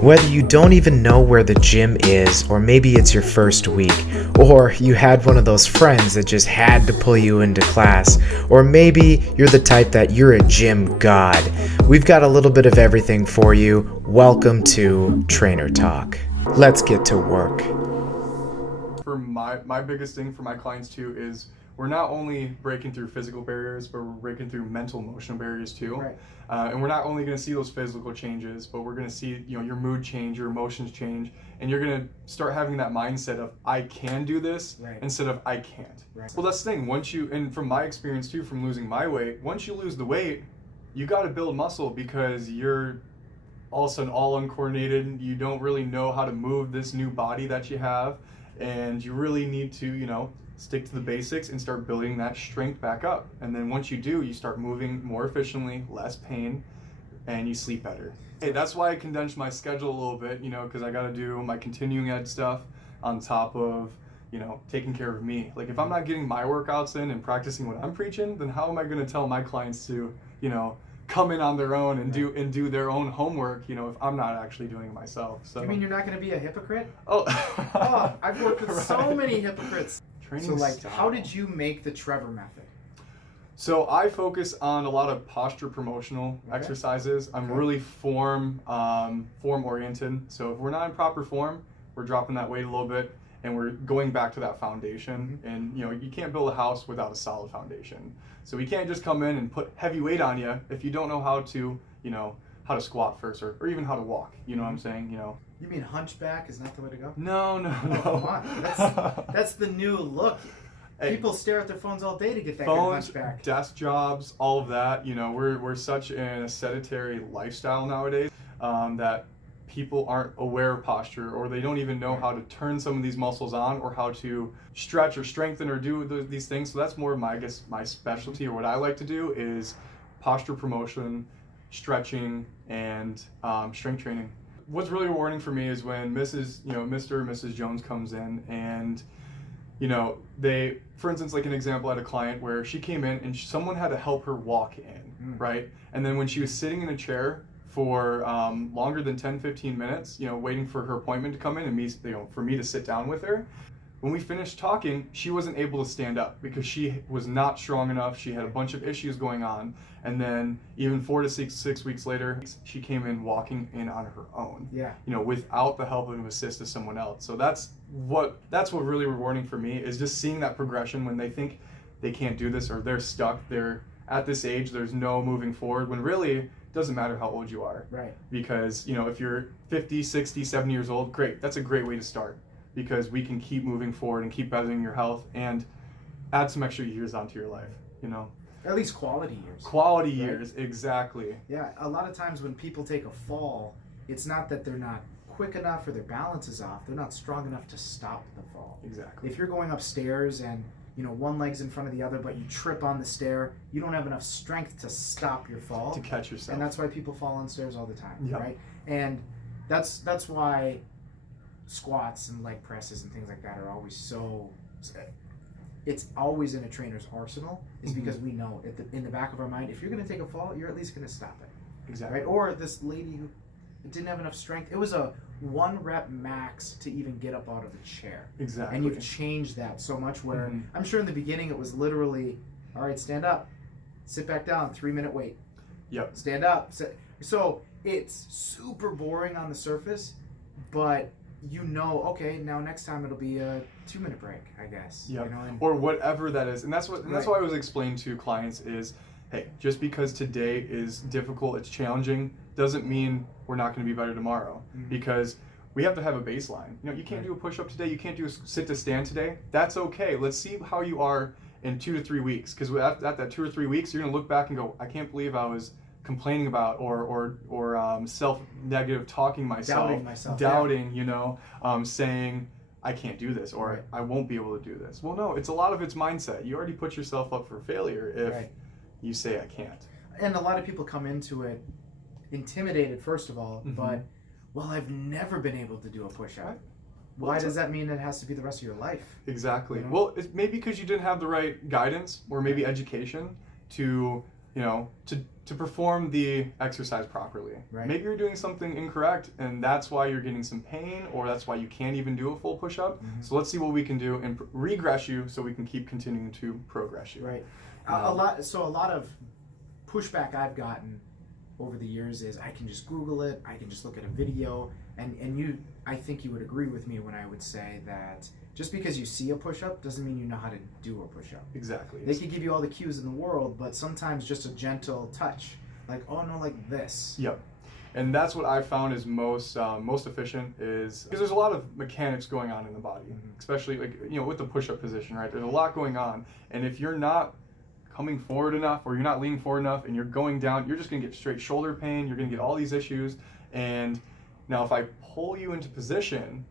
Whether you don't even know where the gym is, or maybe it's your first week, or you had one of those friends that just had to pull you into class, or maybe you're the type that you're a gym god, we've got a little bit of everything for you. Welcome to Trainer Talk. Let's get to work. For my biggest thing for my clients too is we're not only breaking through physical barriers, but we're breaking through mental, emotional barriers too. Right. And we're not only going to see those physical changes, but we're going to see your mood change, your emotions change, and you're going to start having that mindset of I can do this instead of I can't. Right. Well, that's the thing. And from my experience too, from losing my weight, once you lose the weight, you got to build muscle because you're all of a sudden all uncoordinated. You don't really know how to move this new body that you have, and you really need to stick to the basics and start building that strength back up. And then once you do, you start moving more efficiently, less pain, and you sleep better. Hey, that's why I condensed my schedule a little bit, because I got to do my continuing ed stuff on top of taking care of me. Like if I'm not getting my workouts in and practicing what I'm preaching, then how am I going to tell my clients to come in on their own and do their own homework, if I'm not actually doing it myself. So you mean you're not going to be a hypocrite? Oh, I've worked with so many hypocrites. Training style. How did you make the Trevor Method? So I focus on a lot of posture promotional exercises. I'm really form oriented. So if we're not in proper form, we're dropping that weight a little bit and we're going back to that foundation. And you can't build a house without a solid foundation. So we can't just come in and put heavy weight on you if you don't know how to squat first or even how to walk. You know what I'm saying? You mean hunchback is not the way to go? No. Come on. That's the new look. People stare at their phones all day to get that phones, kind of hunchback. Desk jobs, all of that. We're such in a sedentary lifestyle nowadays that people aren't aware of posture, or they don't even know how to turn some of these muscles on, or how to stretch or strengthen or do these things. So that's more of my specialty, or what I like to do is posture promotion, stretching, and strength training. What's really rewarding for me is when Mr. or Mrs. Jones comes in and they, for instance, like an example, I had a client where she came in and someone had to help her walk in, right? And then when she was sitting in a chair for longer than 10-15 minutes, waiting for her appointment to come in and for me to sit down with her, when we finished talking, she wasn't able to stand up because she was not strong enough. She had a bunch of issues going on. And then even 4 to 6 weeks later, she came in walking in on her own, without the help of an assist of someone else. So that's what really rewarding for me is just seeing that progression when they think they can't do this or they're stuck. They're at this age, there's no moving forward, when really it doesn't matter how old you are. Right. Because, if you're 50, 60, 70 years old, great. That's a great way to start, because we can keep moving forward and keep bettering your health and add some extra years onto your life, At least quality years. Quality years, exactly. Yeah, a lot of times when people take a fall, it's not that they're not quick enough or their balance is off. They're not strong enough to stop the fall. Exactly. If you're going upstairs and one leg's in front of the other, but you trip on the stair, you don't have enough strength to stop your fall. To catch yourself. And that's why people fall on stairs all the time, Yep. right? And that's why squats and leg presses and things like that are always so... It's always in a trainer's arsenal, is because we know in the back of our mind, if you're going to take a fall, you're at least going to stop it. Exactly. Right? Or this lady who didn't have enough strength. It was a 1 rep max to even get up out of the chair. Exactly. And you've changed that so much where I'm sure in the beginning it was literally, all right, stand up, sit back down, 3-minute wait. Yep. Stand up. So it's super boring on the surface, but okay, now next time it'll be a 2-minute break, I guess. Yeah. Or whatever that is. And that's why I was explaining to clients is, hey, just because today is difficult, it's challenging, doesn't mean we're not going to be better tomorrow. Because we have to have a baseline. You can't do a push-up today, you can't do a sit to stand today. That's okay. Let's see how you are in 2 to 3 weeks. Because at that 2 or 3 weeks, you're going to look back and go, I can't believe I was complaining about or self-negative talking myself, doubting, saying I can't do this or I won't be able to do this. Well, no, it's a lot of it's mindset. You already put yourself up for failure if you say I can't. And a lot of people come into it intimidated, first of all, but I've never been able to do a push-up. Why does that mean it has to be the rest of your life? Exactly. Well, it's maybe because you didn't have the right guidance or maybe education to you know, to perform the exercise properly. Right. Maybe you're doing something incorrect, and that's why you're getting some pain, or that's why you can't even do a full push-up. So let's see what we can do and regress you so we can keep continuing to progress you. Right. A lot of pushback I've gotten over the years is I can just Google it, I can just look at a video, and you, I think you would agree with me when I would say that just because you see a push-up doesn't mean you know how to do a push-up. Exactly. They could give you all the cues in the world, but sometimes just a gentle touch, like, oh no, like this. Yep. And that's what I found is most efficient, is because there's a lot of mechanics going on in the body, especially like, you know, with the push-up position, right? There's a lot going on, and if you're not coming forward enough, or you're not leaning forward enough, and you're going down, you're just gonna get straight shoulder pain. You're gonna get all these issues. And now if I pull you into position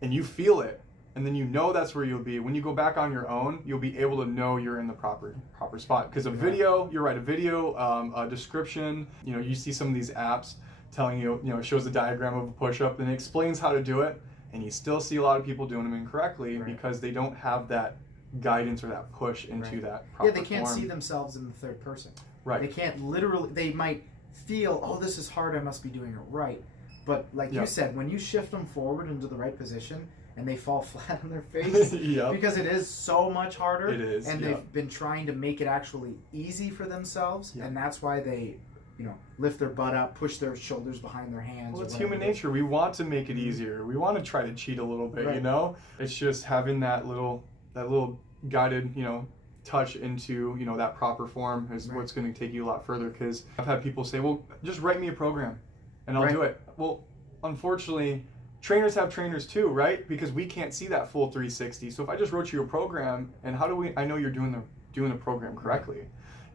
and you feel it, and then you know that's where you'll be, when you go back on your own, you'll be able to know you're in the proper spot. Because a video, you're right, a video, a description, you know, you see some of these apps telling you, you know, it shows the diagram of a push-up and it explains how to do it, and you still see a lot of people doing them incorrectly because they don't have that guidance or that push into that proper they can't form. see themselves in the third person. Right. They can't literally, they might feel, oh, this is hard, I must be doing it right. But like you said, when you shift them forward into the right position and they fall flat on their face, because it is so much harder, It is, and they've been trying to make it actually easy for themselves, and that's why they, you know, lift their butt up, push their shoulders behind their hands. Well, it's whatever human nature. We want to make it easier. We want to try to cheat a little bit, you know? It's just having that little guided, you know, touch into, you know, that proper form is what's going to take you a lot further. Because I've had people say, well, just write me a program and I'll do it. Well, unfortunately, trainers have trainers too, right? Because we can't see that full 360. So if I just wrote you a program, and I know you're doing the program correctly,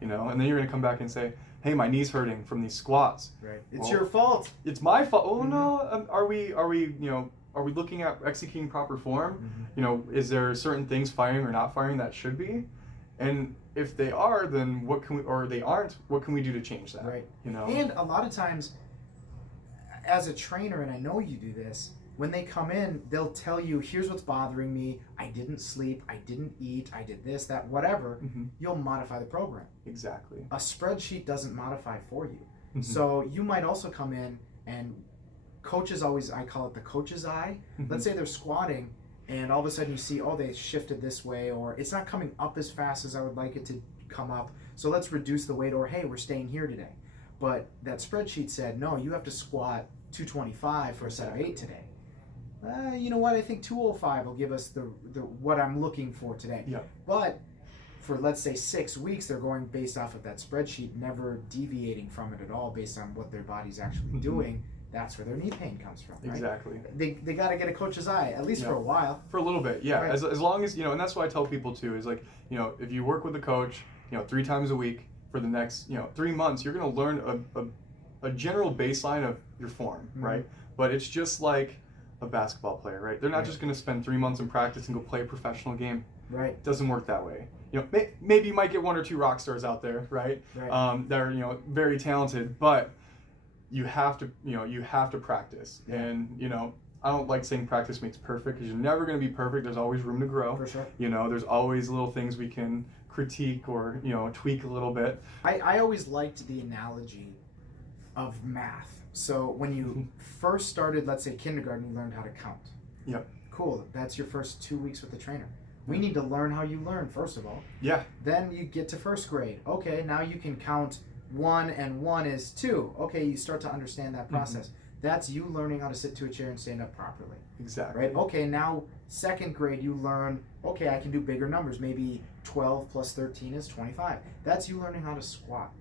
you know? And then you're going to come back and say, hey, my knee's hurting from these squats. Right. It's your fault. It's my fault. Oh no, are we, you know, are we looking at executing proper form? You know, is there certain things firing or not firing that should be? And if they are, then what can we, or they aren't, what can we do to change that? Right. You know? And a lot of times, as a trainer, and I know you do this, when they come in, they'll tell you, here's what's bothering me. I didn't sleep, I didn't eat, I did this, that, whatever. You'll modify the program. Exactly. A spreadsheet doesn't modify for you. So you might also come in, and coaches always, I call it the coach's eye. Let's say they're squatting, and all of a sudden you see, oh, they shifted this way, or it's not coming up as fast as I would like it to come up. So let's reduce the weight, or hey, we're staying here today. But that spreadsheet said, no, you have to squat 225 for a set of 8 today. You know what? I think 205 will give us the what I'm looking for today. But for, let's say, 6 weeks, they're going based off of that spreadsheet, never deviating from it at all based on what their body's actually doing. That's where their knee pain comes from, right? Exactly. They got to get a coach's eye, at least for a while. For a little bit, As long as, you know, and that's what I tell people too, is like, you know, if you work with a coach, you know, 3 times a week for the next, you know, 3 months, you're going to learn a general baseline of your form, right? But it's just like a basketball player, right? They're not just going to spend 3 months in practice and go play a professional game. Right. It doesn't work that way. You know, maybe you might get 1 or 2 rock stars out there, right? That are, you know, very talented, but you have to practice. And, you know, I don't like saying practice makes perfect, because you're never going to be perfect. There's always room to grow. For sure. You know, there's always little things we can critique or, you know, tweak a little bit. I always liked the analogy of math. So when you first started, let's say kindergarten, you learned how to count. Cool. That's your first 2 weeks with the trainer. We need to learn how you learn, first of all. Then you get to first grade. Okay, now you can count 1 and 1 is 2. Okay, you start to understand that process. That's you learning how to sit to a chair and stand up properly. Exactly. Right? Okay, now second grade you learn, okay, I can do bigger numbers. Maybe 12 plus 13 is 25. That's you learning how to squat.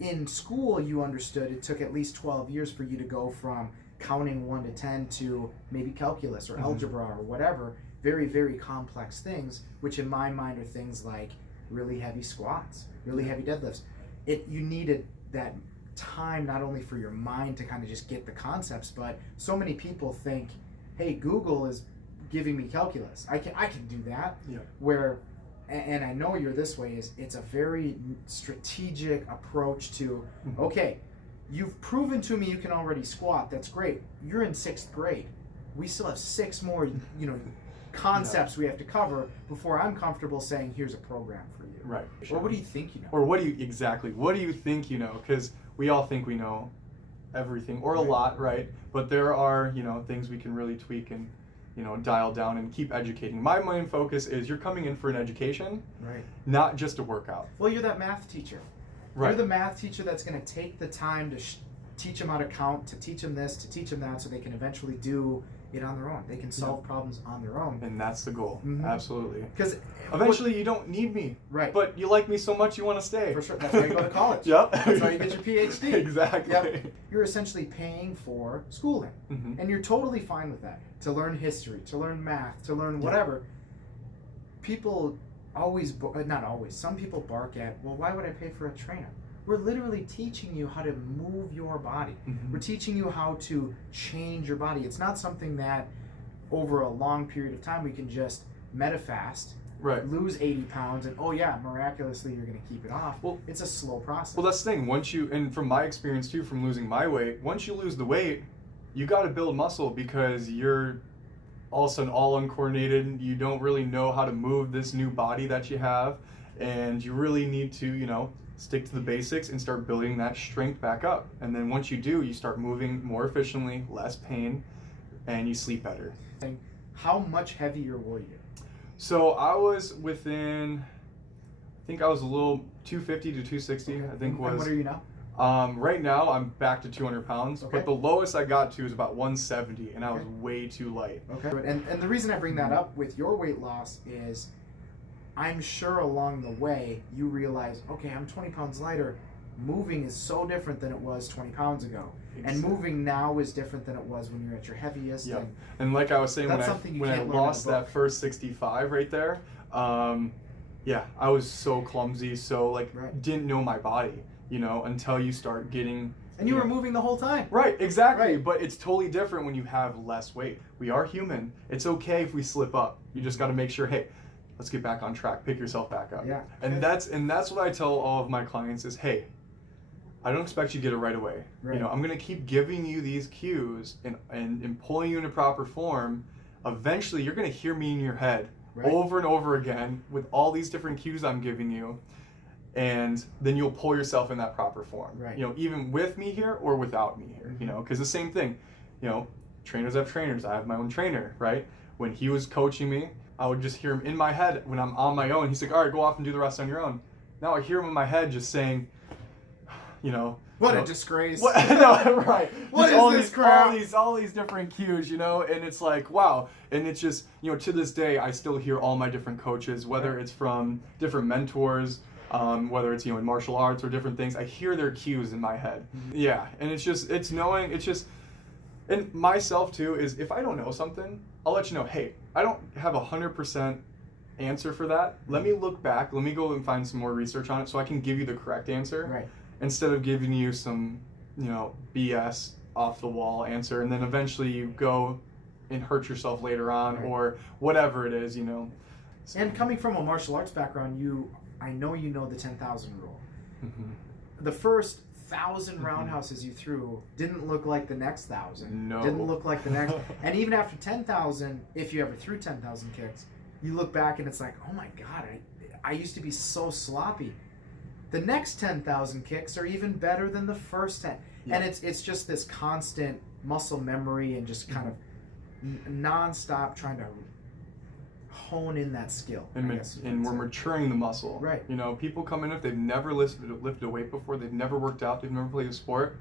In school, you understood it took at least 12 years for you to go from counting 1 to 10 to maybe calculus or algebra or whatever. Very, very complex things, which in my mind are things like really heavy squats, really heavy deadlifts. You needed that time not only for your mind to kind of just get the concepts, but so many people think, hey, Google is giving me calculus. I can do that. Where, and I know you're this way, is it's a very strategic approach to, okay, you've proven to me you can already squat. That's great. You're in 6th grade. We still have 6 more, you know, concepts we have to cover before I'm comfortable saying, here's a program for you. Right. Or what do you think you know? Or what do you think you know? Because we all think we know everything or a lot, right? But there are, things we can really tweak and, dial down and keep educating. My main focus is you're coming in for an education, right? Not just a workout. Well, you're that math teacher. Right. You're the math teacher that's going to take the time to teach them how to count, to teach them this, to teach them that, so they can eventually do it on their own. They can solve problems on their own. And that's the goal. Mm-hmm. Absolutely. Because eventually you don't need me. Right. But you like me so much you want to stay. For sure. That's why you go to college. Yep. That's why you get your PhD. Exactly. Yep. You're essentially paying for schooling. Mm-hmm. And you're totally fine with that. To learn history, to learn math, to learn whatever. People always, not always, some people bark at, well, why would I pay for a trainer? We're literally teaching you how to move your body. Mm-hmm. We're teaching you how to change your body. It's not something that over a long period of time we can just metafast, right, lose 80 pounds, and oh yeah, miraculously you're going to keep it off. Well, it's a slow process. Well, that's the thing. And from my experience too, from losing my weight, once you lose the weight, you got to build muscle because you're all of a sudden all uncoordinated. You don't really know how to move this new body that you have, and you really need to, stick to the basics and start building that strength back up. And then once you do, you start moving more efficiently, less pain, and you sleep better. How much heavier were you? So I was within, I think I was a little 250 to 260, Okay. I think was. And what are you now? Right now I'm back to 200 pounds, Okay. but the lowest I got to is about 170, and I was way too light. Okay. And the reason I bring that up with your weight loss is I'm sure along the way you realize, okay, I'm 20 pounds lighter. Moving is so different than it was 20 pounds ago. And moving now is different than it was when you're at your heaviest. Yep. And like I was saying, when I lost that first 65 right there, I was so clumsy, so didn't know my body, until you start getting. And you were moving the whole time. Right, exactly. Right. But it's totally different when you have less weight. We are human. It's okay if we slip up. You just got to make sure, hey, let's get back on track. Pick yourself back up. Yeah. And that's what I tell all of my clients is, hey, I don't expect you to get it right away. Right. I'm going to keep giving you these cues and pulling you into proper form. Eventually, you're going to hear me in your head over and over again with all these different cues I'm giving you. And then you'll pull yourself in that proper form. Right. Even with me here or without me here. Mm-hmm. Because the same thing. Trainers have trainers. I have my own trainer, right? When he was coaching me, I would just hear him in my head when I'm on my own. He's like, all right, go off and do the rest on your own. Now I hear him in my head just saying, What a disgrace. No, right. What just is this crap? All these different cues, and it's like, wow. And it's just, to this day, I still hear all my different coaches, whether it's from different mentors, whether it's, in martial arts or different things, I hear their cues in my head. Mm-hmm. Yeah. And and myself too, is if I don't know something, I'll let you know, hey, I don't have 100% answer for that. Let me look back. Let me go and find some more research on it so I can give you the correct answer. Right. Instead of giving you some, BS off the wall answer, and then eventually you go and hurt yourself later on, or whatever it is, So. And coming from a martial arts background, I know you know the 10,000 rule. Mm-hmm. The first 1,000 roundhouses you threw didn't look like the next 1,000. No. Didn't look like the next. And even after 10,000, if you ever threw 10,000 kicks, you look back and it's like, oh my God, I used to be so sloppy. The next 10,000 kicks are even better than the first 10. Yeah. And it's just this constant muscle memory and just kind of non-stop trying to hone in that skill. And we're maturing the muscle. Right. People come in if they've never lifted a weight before, they've never worked out, they've never played a sport.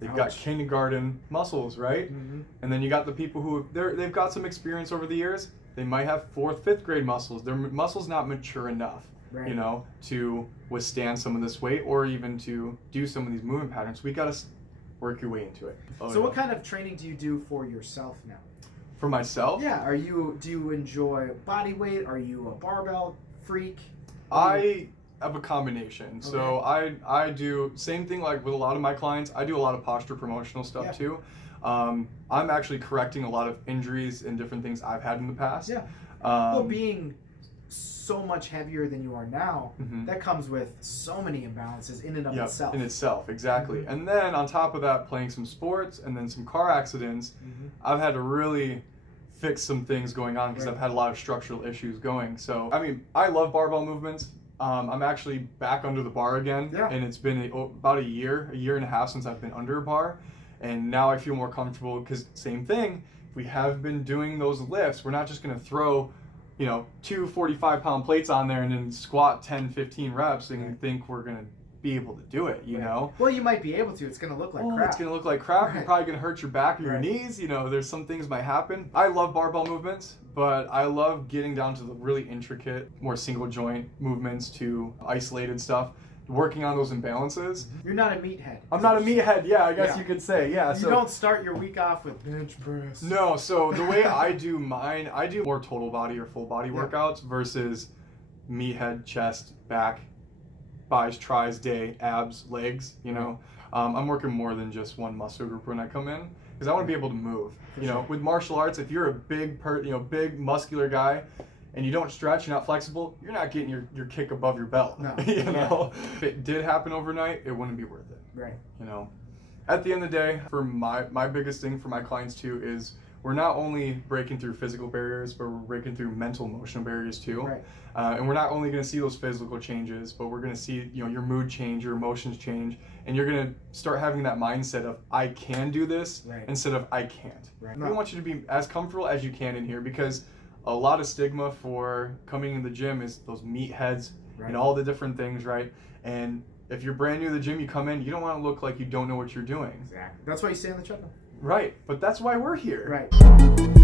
They've got kindergarten muscles, right? Mm-hmm. And then you got the people who they've got some experience over the years. They might have 4th, 5th grade muscles. Their muscles not mature enough. Right. To withstand some of this weight or even to do some of these movement patterns. We got to work your way into it. So what kind of training do you do for yourself now? For myself? Yeah. Do you enjoy body weight? Are you a barbell freak? I have a combination. Okay. So I do same thing like with a lot of my clients. I do a lot of posture promotional stuff too. I'm actually correcting a lot of injuries and different things I've had in the past. Yeah. Well, being so much heavier than you are now, that comes with so many imbalances in and of itself. In itself, exactly. Mm-hmm. And then on top of that, playing some sports and then some car accidents, I've had to really fix some things going on because Right. I've had a lot of structural issues going. So, I mean, I love barbell movements. I'm actually back under the bar again, Yeah. and it's been about a year and a half since I've been under a bar, and now I feel more comfortable because same thing, we have been doing those lifts. We're not just going to throw, you know, 2 45-pound plates on there and then squat 10, 15 reps and Right. think we're going to be able to do it, you Right. know? Well, you might be able to. It's going to look like Oh, crap. it's going to look like crap. You're Right. probably going to hurt your back or your Right. knees. You know, there's some things might happen. I love barbell movements, but I love getting down to the really intricate, more single joint movements to isolated stuff, working on those imbalances. You're not a meathead. I'm not a meathead, yeah, I guess Yeah. you could say, yeah. You So don't start your week off with bench press. no, so the way I do mine, I do more total body or full body Yeah. workouts versus meathead, chest, back, bis, tris, day, abs, legs, you know. I'm working more than just one muscle group when I come in because I want to be able to move. You know, with martial arts, if you're a big muscular guy and you don't stretch, you're not flexible, you're not getting your kick above your belt. No. You know, if it did happen overnight, it wouldn't be worth it. Right. You know, at the end of the day, for my biggest thing for my clients too is we're not only breaking through physical barriers, but we're breaking through mental, emotional barriers too. Right. And we're not only going to see those physical changes, but we're going to see, you know, your mood change, your emotions change, and you're going to start having that mindset of I can do this Right. instead of I can't. Right. We want you to be as comfortable as you can in here because a lot of stigma for coming in the gym is those meatheads Right. and all the different things, right? And if you're brand new to the gym, you come in, you don't want to look like you don't know what you're doing. Exactly. That's why you stay on the treadmill. Right, but that's why we're here. Right.